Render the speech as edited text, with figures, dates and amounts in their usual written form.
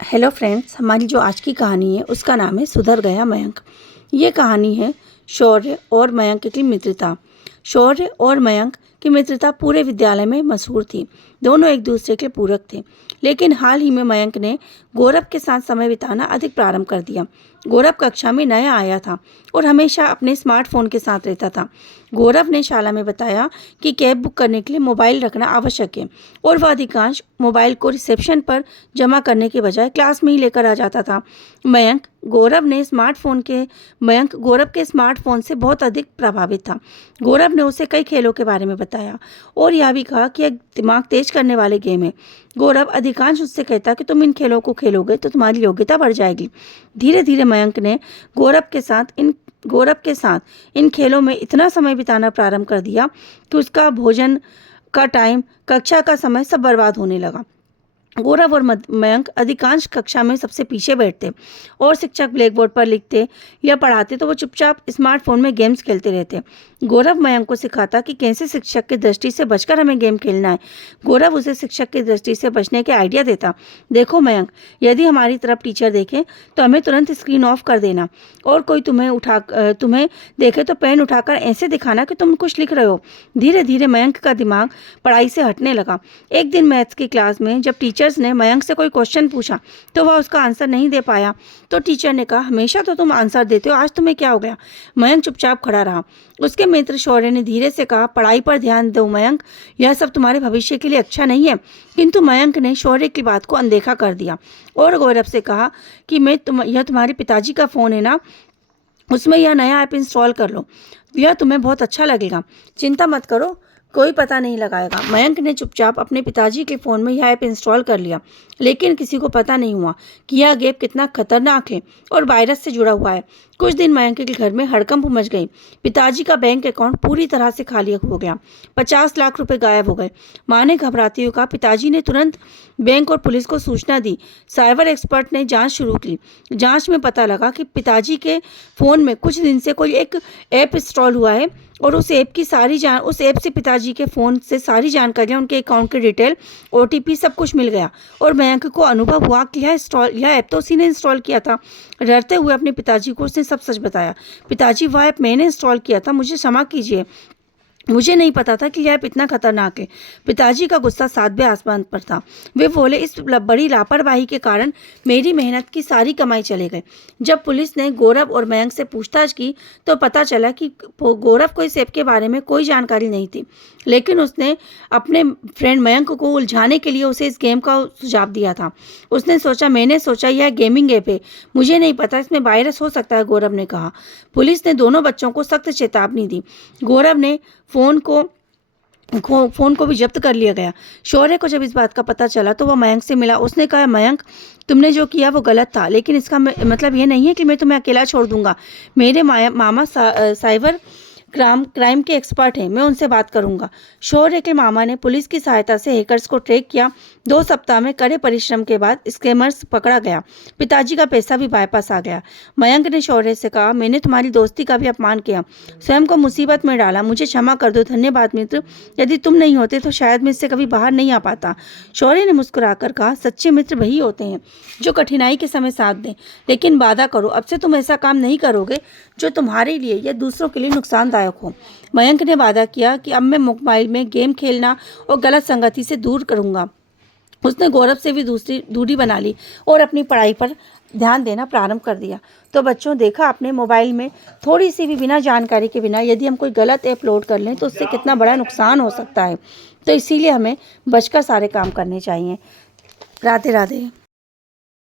Hello friends, हमारी जो आज की कहानी है उसका नाम है सुधर गया मयंक। ये कहानी है शौर्य और मयंक की मित्रता। शौर्य और मयंक की मित्रता पूरे विद्यालय में मशहूर थी। दोनों एक दूसरे के पूरक थे। लेकिन हाल ही में मयंक ने गौरव के साथ समय बिताना अधिक प्रारंभ कर दिया। गौरव कक्षा में नया आया था और हमेशा अपने स्मार्टफोन के साथ रहता था। गौरव ने शाला में बताया कि कैब बुक करने के लिए मोबाइल रखना आवश्यक है और वह अधिकांश मोबाइल को रिसेप्शन पर जमा करने के बजाय क्लास में ही लेकर आ जाता था। मयंक गौरव के स्मार्टफोन से बहुत अधिक प्रभावित था। गौरव ने उसे कई खेलों के बारे में बताया और यह भी कहा कि यह दिमाग तेज करने वाले गेम है। गौरव अधिकांश उससे कहता कि तुम इन खेलों को खेलोगे तो तुम्हारी योग्यता बढ़ जाएगी। धीरे धीरे मयंक ने गौरव के साथ इन खेलों में इतना समय बिताना प्रारंभ कर दिया कि उसका भोजन का टाइम, कक्षा का समय सब बर्बाद होने लगा। गौरव और मयंक अधिकांश कक्षा में सबसे पीछे बैठते और शिक्षक ब्लैक बोर्ड पर लिखते या पढ़ाते तो वो चुपचाप स्मार्टफोन में गेम्स खेलते रहते। गौरव मयंक को सिखाता कि कैसे शिक्षक की दृष्टि से बचकर हमें गेम खेलना है। गौरव उसे शिक्षक की दृष्टि से बचने के आइडिया देता। देखो मयंक, यदि हमारी तरफ टीचर देखे तो हमें तुरंत स्क्रीन ऑफ कर देना और कोई तुम्हें देखे तो पेन उठाकर ऐसे दिखाना कि तुम कुछ लिख रहे हो। धीरे धीरे मयंक का दिमाग पढ़ाई से हटने लगा। एक दिन मैथ्स की क्लास में जब टीचर्स ने मयंक से कोई क्वेश्चन पूछा तो वह उसका आंसर नहीं दे पाया। तो टीचर ने कहा, हमेशा तो तुम आंसर देते हो, आज तुम्हें क्या हो गया? मयंक चुपचाप खड़ा रहा। उसके मित्र शौर्य ने धीरे से कहा, पढ़ाई पर ध्यान दो मयंक, यह सब तुम्हारे भविष्य के लिए अच्छा नहीं है। किंतु मयंक ने शौर्य की बात को अनदेखा कर दिया और गौरव से कहा कि यह तुम्हारे पिताजी का फ़ोन है ना, उसमें यह नया ऐप इंस्टॉल कर लो, यह तुम्हें बहुत अच्छा लगेगा। चिंता मत करो, कोई पता नहीं लगाएगा। मयंक ने चुपचाप अपने पिताजी के फ़ोन में यह ऐप इंस्टॉल कर लिया, लेकिन किसी को पता नहीं हुआ कि यह गेम कितना खतरनाक है और वायरस से जुड़ा हुआ है। कुछ दिन मयंक के घर में हड़कंप मच गई। पिताजी का बैंक अकाउंट पूरी तरह से खाली हो गया। 50 लाख रुपए गायब हो गए। माँ ने घबराते हुए कहा। पिताजी ने तुरंत बैंक और पुलिस को सूचना दी। साइबर एक्सपर्ट ने जांच शुरू की। जांच में पता लगा कि पिताजी के फ़ोन में कुछ दिन से कोई एक ऐप इंस्टॉल हुआ है और उस ऐप से पिताजी के फ़ोन से सारी जानकारियां, उनके अकाउंट की डिटेल, OTP सब कुछ मिल गया। और मयंक को अनुभव हुआ कि यह ऐप तो उसी ने इंस्टॉल किया था। डरते हुए अपने पिताजी को उसने सब सच बताया। पिताजी, वह ऐप मैंने इंस्टॉल किया था, मुझे क्षमा कीजिए, मुझे नहीं पता था कि यह ऐप इतना खतरनाक है। पिताजी का गुस्सा 7वें आसमान पर था। वे बोले, इस बड़ी लापरवाही के कारण मेरी मेहनत की सारी कमाई चले गए। जब पुलिस ने गौरव और मयंक से पूछताछ की तो पता चला कि गौरव को इस ऐप के बारे में कोई जानकारी नहीं थी, लेकिन उसने अपने फ्रेंड मयंक को उलझाने के लिए उसे इस गेम का सुझाव दिया था। मैंने सोचा यह गेमिंग ऐप है, मुझे नहीं पता इसमें वायरस हो सकता है, गौरव ने कहा। पुलिस ने दोनों बच्चों को सख्त चेतावनी दी। गौरव ने फ़ोन को भी जब्त कर लिया गया। शौर्य को जब इस बात का पता चला तो वह मयंक से मिला। उसने कहा, मयंक, तुमने जो किया वो गलत था, लेकिन इसका मतलब ये नहीं है कि मैं तुम्हें अकेला छोड़ दूंगा। मेरे मामा साइबर क्राइम के एक्सपर्ट हैं, मैं उनसे बात करूंगा। शौर्य के मामा ने पुलिस की सहायता से हैकर्स को ट्रैक किया। 2 सप्ताह में कड़े परिश्रम के बाद स्कैमर्स पकड़ा गया। पिताजी का पैसा भी वापस आ गया। मयंक ने शौर्य से कहा, मैंने तुम्हारी दोस्ती का भी अपमान किया, स्वयं को मुसीबत में डाला, मुझे क्षमा कर दो। धन्यवाद मित्र, यदि तुम नहीं होते तो शायद मैं इससे कभी बाहर नहीं आ पाता। शौर्य ने मुस्कुराकर कहा, सच्चे मित्र वही होते हैं जो कठिनाई के समय साथ दें, लेकिन वादा करो अब से तुम ऐसा काम नहीं करोगे जो तुम्हारे लिए या दूसरों के लिए नुकसानदायक हो। मयंक ने वादा किया कि अब मैं मोबाइल में गेम खेलना और गलत संगति से दूर करूंगा। उसने गौरव से भी दूरी बना ली और अपनी पढ़ाई पर ध्यान देना प्रारंभ कर दिया। तो बच्चों, देखा अपने मोबाइल में थोड़ी सी भी बिना जानकारी के बिना यदि हम कोई गलत ऐप लोड कर लें तो उससे कितना बड़ा नुकसान हो सकता है। तो इसीलिए हमें बचकर सारे काम करने चाहिए। राधे राधे।